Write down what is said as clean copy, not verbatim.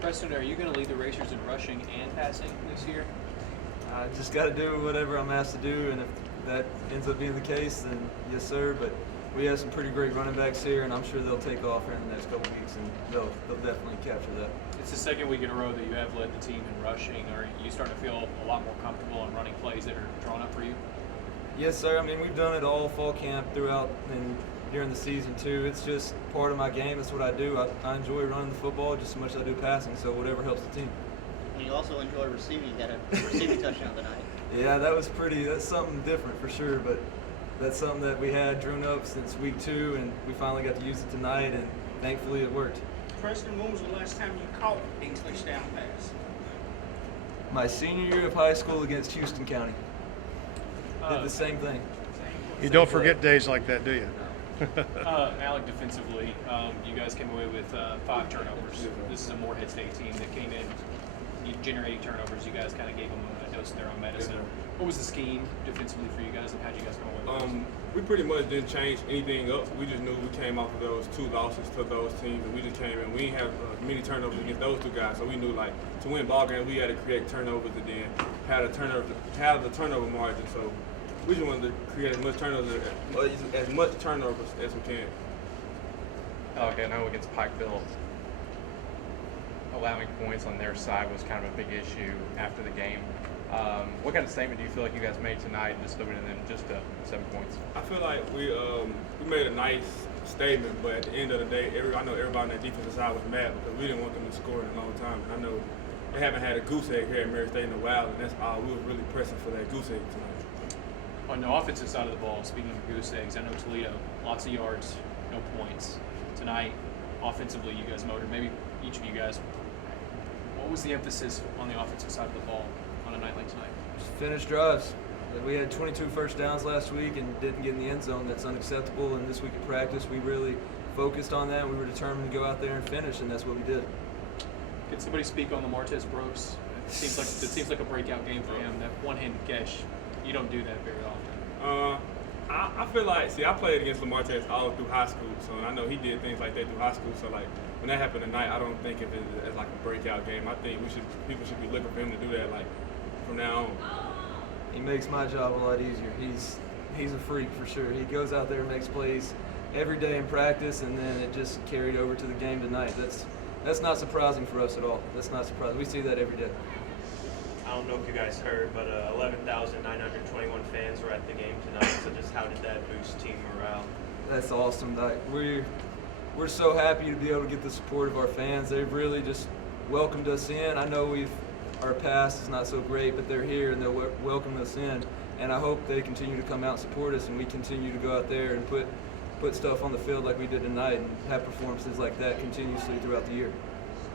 Preston, are you going to lead the Racers in rushing and passing this year? I just got to do whatever I'm asked to do, and if that ends up being the case, then yes, sir. But we have some pretty great running backs here, and I'm sure they'll take off here in the next couple weeks, and they'll definitely capture that. It's the second week in a row that you have led the team in rushing. Are you starting to feel a lot more comfortable in running plays that are drawn up for you? Yes, sir. I mean, we've done it all fall camp throughout and during the season, too. It's just part of my game. It's what I do. I enjoy running the football just as much as I do passing, so whatever helps the team. And you also enjoy receiving. You got a receiving touchdown tonight. Yeah, that's something different for sure, but that's something that we had drawn up since week 2, and we finally got to use it tonight, and thankfully it worked. Preston, when was the last time you caught a touchdown pass? My senior year of high school against Houston County. Did the same thing. You don't forget days like that, do you? Alec, defensively, you guys came away with 5 turnovers. This is a Morehead State team that came in, you generated turnovers. You guys kind of gave them a dose of their own medicine. What was the scheme defensively for you guys, and how did you guys come away with this? We pretty much didn't change anything up. We just knew we came off of those 2 losses to those teams, and we just came in. We didn't have many turnovers against those 2 guys, so we knew like to win ball games we had to create turnovers and then have the turnover margin. So we just wanted to create as much turnovers as we can. Alec, I know against Pikeville, allowing points on their side was kind of a big issue after the game. What kind of statement do you feel like you guys made tonight, just limiting them just to 7 points? I feel like we made a nice statement, but at the end of the day, I know everybody on that defensive side was mad because we didn't want them to score in a long time. And I know they haven't had a goose egg here at Mary State in a while, and that's all. We were really pressing for that goose egg tonight. On the offensive side of the ball, speaking of goose eggs, I know Toledo, lots of yards, no points. Tonight, offensively, you guys motored. Maybe each of you guys, what was the emphasis on the offensive side of the ball on a night like tonight? Just finish drives. We had 22 first downs last week and didn't get in the end zone. That's unacceptable. And this week at practice, we really focused on that. We were determined to go out there and finish, and that's what we did. Could somebody speak on the Martez Brooks? It seems like a breakout game for him. That one-handed catch, you don't do that very often. I feel like, I played against Lamartez all through high school, so I know he did things like that through high school. So like when that happened tonight, I don't think of it as like a breakout game. I think people should be looking for him to do that like from now on. He makes my job a lot easier. He's a freak for sure. He goes out there and makes plays every day in practice, and then it just carried over to the game tonight. That's not surprising for us at all. That's not surprising. We see that every day. I don't know if you guys heard, but 11,921 fans were at the game tonight. So just how did that boost team morale? That's awesome. We're so happy to be able to get the support of our fans. They've really just welcomed us in. I know our past is not so great, but they're here and they'll welcome us in. And I hope they continue to come out and support us, and we continue to go out there and put stuff on the field like we did tonight and have performances like that continuously throughout the year.